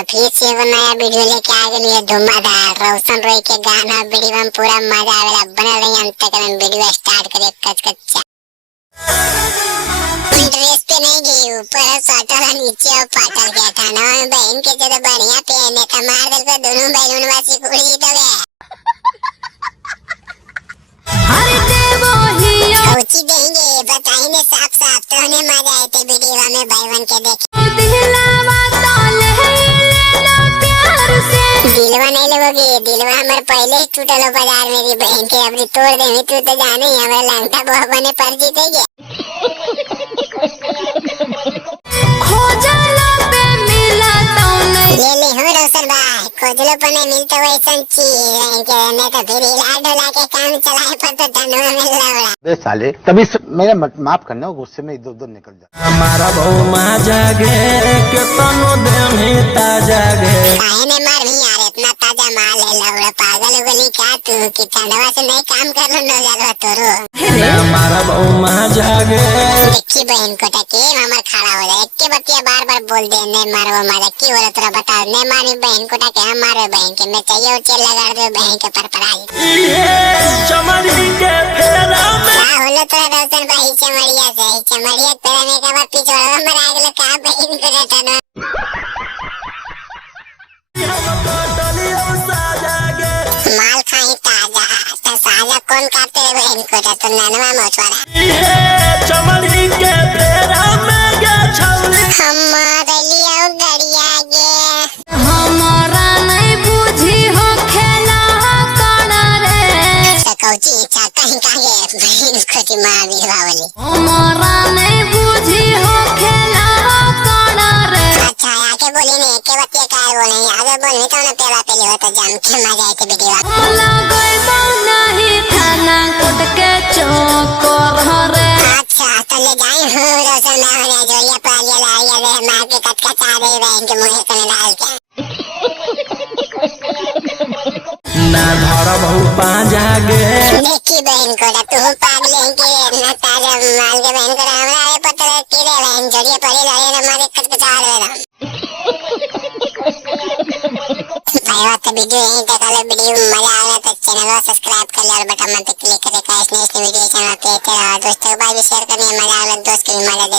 तो फिर से एगो नया वीडियो लेके आ गई है धुआंधार रोशन रोय के गाना वीडियो में पूरा मजा आवेला। बना रही अंत तक वीडियो स्टार्ट करे कच कच्चा ड्रेस पे नहीं गई ऊपर सटल नीचे और पाटल के थाना में बहन के जब बढ़िया पहने का मार दल पे दोनों बैलून वासी कुड़ी दबे हर देवो हिया कौची देंगे बताइए साफ साफ तो हमें मजा आए थे वीडियो में भाई बन के देखे दिलवा ताले लेना प्यार से दिलवा नहीं लोगे दिलवा हमारे पहले ही टूटल हो बाजार मेरी बहन के अभी तोड़ देंगे तू तो जाने ही हमारे लंका बुआ बने पर जीतेगे खोजला पे मिला तो नहीं ले ले हो रोशन भाई खोजलो पर नहीं मिलता वैसा चीज नहीं तो फिर हिला डोला के काम चलाए पर तो धनवा में लवड़ा बे साले तभी मेरा माफ करना गुस्से में इधर उधर निकल जा। हमारा बहु माँ जागे के तनो देह ही ताजा गे काहे ने मार भी यार इतना ताजा माल है लवड़ा पागल हो गई क्या तू कि ठंडवा से नहीं काम कर लो न जागो तोरो हमारा बहु माँ जागे देखी बहन को टके हमार खड़ा हो जाए के बतिया बार बार बोल दे ने मारो मजा की हो तोरा बता ने मारी बहन को टके हम मारो बहन के मैं चाहिए और चल लगा दो बहन के पर पराई ये चमड़ी के फेरा में क्या होलो तो रोशन भाई चमड़िया से चमड़िया तेरा में का बात पिछोड़ा मर आ गेलो का बहन को टटनो माल खाई ताजा तो साजा कौन काटे बहन को तो ननवा मोचवाड़ा ये चमड़ी के फेरा में गे छौली हमारे लिए गड़िया गे हमारा नहीं बुझी हो खेला कौना रे सकौची इच्छा कहीं काहे बहन को ती मार भी बावली हमारा नहीं बुझी हो खेला कौना रे अच्छा आके बोली ने के बतिया कार बोले आगे बोलनी तो ना पेला पेली हो तो जम के मजा आए थे वीडियो होला गई नहीं थाना कोट के चौकोर रे अच्छा तो ले जाए हो रोशन में होने जोड़िया पालिया लाया रे मार के कटकटा दे बहन के मुंह से डाल के ना धर बहु पा जागे देखी बहन को तू पागल है के ना ताजा माल के बहन को हमरा पता है तेरे बहन जोड़िया पड़े लड़े ना मारे कटकटा दे भाई तो वीडियो यहीं तक वाला वीडियो मजा आया तो चैनल को सब्सक्राइब कर ले और बटन पे क्लिक करके इसने वीडियो चैनल पे दोस्तों के बाद भी शेयर करने मजा आया दोस्त के भी मजा दे